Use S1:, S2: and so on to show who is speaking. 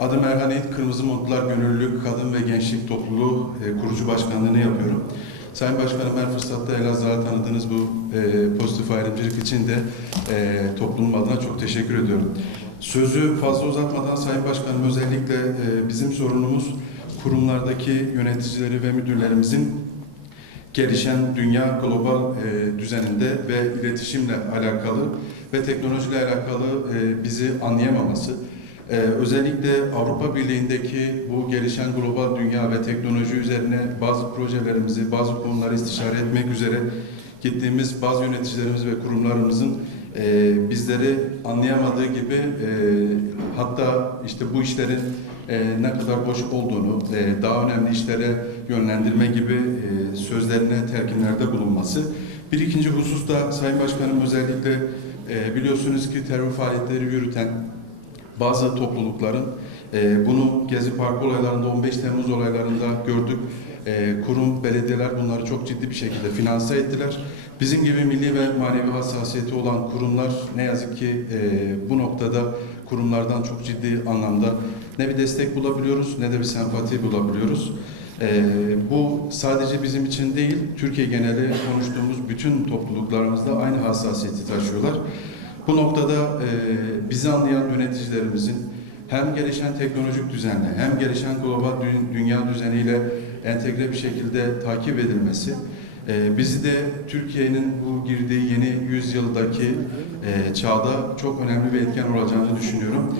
S1: Adım Erhan Eğit, Kırmızı Montlular Gönüllülük Kadın ve Gençlik Topluluğu e, kurucu başkanlığını yapıyorum. Sayın Başkanım her fırsatta Elazığ'a tanıdığınız bu e, pozitif ayrımcılık için de e, toplumum adına çok teşekkür ediyorum. Sözü fazla uzatmadan Sayın Başkanım özellikle e, bizim sorunumuz kurumlardaki yöneticileri ve müdürlerimizin gelişen dünya global e, düzeninde ve iletişimle alakalı ve teknolojiyle alakalı e, bizi anlayamaması. E, özellikle Avrupa Birliği'ndeki bu gelişen global dünya ve teknoloji üzerine bazı projelerimizi, bazı konuları istişare etmek üzere gittiğimiz bazı yöneticilerimiz ve kurumlarımızın e, bizleri anlayamadığı gibi e, hatta işte bu işlerin e, ne kadar boş olduğunu, e, daha önemli işlere yönlendirme gibi e, sözlerine telkinlerde bulunması. Bir ikinci husus da Sayın Başkanım özellikle e, biliyorsunuz ki terör faaliyetleri yürüten bazı toplulukların e, bunu Gezi Parkı olaylarında 15 Temmuz olaylarında gördük. E, kurum, belediyeler bunları çok ciddi bir şekilde finanse ettiler. Bizim gibi milli ve manevi hassasiyeti olan kurumlar ne yazık ki e, bu noktada kurumlardan çok ciddi anlamda ne bir destek bulabiliyoruz ne de bir sempati bulabiliyoruz. E, bu sadece bizim için değil, Türkiye geneli konuştuğumuz bütün topluluklarımızda aynı hassasiyeti taşıyorlar. Bu noktada e, bizi anlayan yöneticilerimizin hem gelişen teknolojik düzenle hem gelişen global dü- dünya düzeniyle entegre bir şekilde takip edilmesi e, bizi de Türkiye'nin bu girdiği yeni yüzyıldaki e, çağda çok önemli bir etken olacağını düşünüyorum.